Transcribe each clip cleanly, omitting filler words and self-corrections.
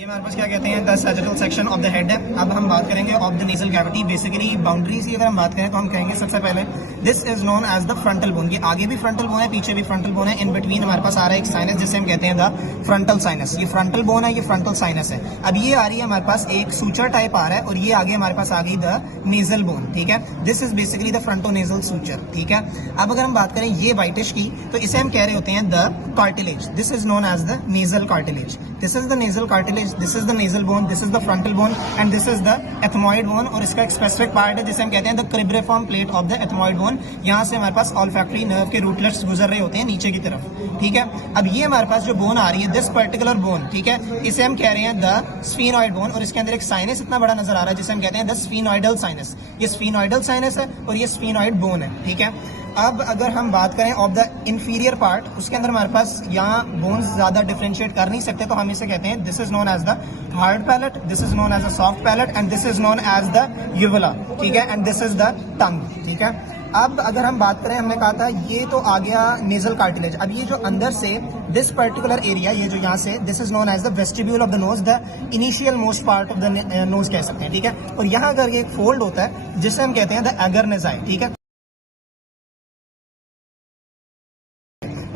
ये हमारे पास क्या कहते हैं the sagittal section of the head है। अब हम बात करेंगे of the nasal cavity. Basically boundaries की अगर हम बात करें तो हम कहेंगे सबसे पहले this is known as the frontal bone. ये आगे भी फ्रंटल बोन है, पीछे भी फ्रंटल बोन है। इन बिटवीन हमारे पास आ रहा है एक साइनस जिसे हम कहते हैं द फ्रंटल साइनस। ये फ्रंटल बोन है, ये फ्रंटल साइनस है। अब ये आ रही है हमारे पास एक सूचर टाइप आ रहा है और ये आगे हमारे पास आ गई द नेजल बोन। ठीक है, this is basically the frontonasal suture. ठीक है, अब अगर हम बात करें ये वाइटिश की तो इसे हम कह रहे होते हैं the cartilage. This is known as the nasal cartilage. This is the nasal cartilage, this is the nasal bone, this is the frontal bone and this is the ethmoid bone. और इसका एक स्पेसिफिक पार्ट है जिसे हम कहते हैं the cribriform plate of the ethmoid bone. यहाँ से हमारे पास ऑल्फैक्टरी नर्व के रूटलेट्स गुजर रहे होते हैं नीचे की तरफ। ठीक है, अब ये हमारे पास जो बोन आ रही है दिस पर्टिकुलर बोन, ठीक है, इसे हम कह रहे हैं द स्फीनॉइड बोन। और इसके अंदर एक साइनस इतना बड़ा नजर आ रहा है जिसे हम कहते हैं द स्फीनॉइडल साइनस। ये स्फीनॉइडल साइनस है और ये स्फीनॉइड बोन है। ठीक है, अब अगर हम बात करें ऑफ द इंफीरियर पार्ट, उसके अंदर हमारे पास यहाँ बोन्स ज्यादा डिफरेंशिएट कर नहीं सकते तो हम इसे कहते हैं this is known as the hard palate, this is known as the soft palate and this is known as the uvula. ठीक है, and this is the tongue. ठीक है, अब अगर हम बात करें, हमने कहा था ये तो आ गया नेजल कार्टिलेज। अब ये जो अंदर से दिस पर्टिकुलर एरिया, ये जो यहाँ से this is known as the vestibule of the nose, the initial most part of the nose कह सकते हैं। ठीक है, और यहाँ अगर एक फोल्ड होता है जिसे हम कहते हैं द एगर नेजाई। ठीक है,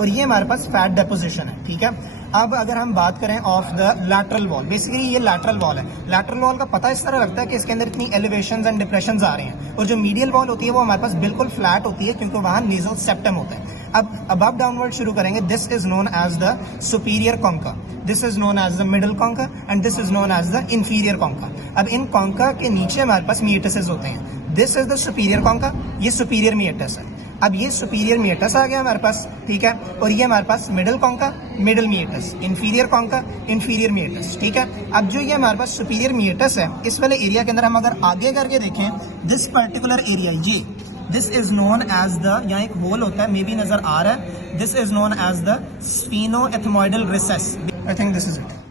और ये हमारे पास फैट डेपोजिशन है। ठीक है, अब अगर हम बात करें of the lateral wall, basically ये लैटरल वॉल है। लैटरल वॉल का पता इस तरह लगता है कि इसके अंदर इतनी एलिवेशंस एंड डिप्रेशंस आ रहे हैं। और जो मीडियल वॉल होती है वो हमारे पास बिल्कुल फ्लैट होती है क्योंकि वहां नेजल सेप्टम होता है। अब अबव डाउनवर्ड शुरू करेंगे। This is known as the superior concha, this is known as the middle concha and this is known as the inferior concha. अब इन कॉन्का के नीचे हमारे पास मिएटसेस होते हैं। This is the superior concha, ये सुपीरियर मिएटस है। अब ये सुपीरियर मिएटस आ गया हमारे पास। ठीक है, और ये हमारे पास middle concha, middle meatus, inferior concha, inferior meatus. ठीक है, अब जो ये हमारे पास सुपीरियर मिएटस है, इस वाले एरिया के अंदर हम अगर आगे करके देखें दिस पर्टिकुलर एरिया, ये this is known as the, यहाँ एक होल होता है, मे बी नजर आ रहा है, this is known as the sphenoethmoidal recess. I think this is it.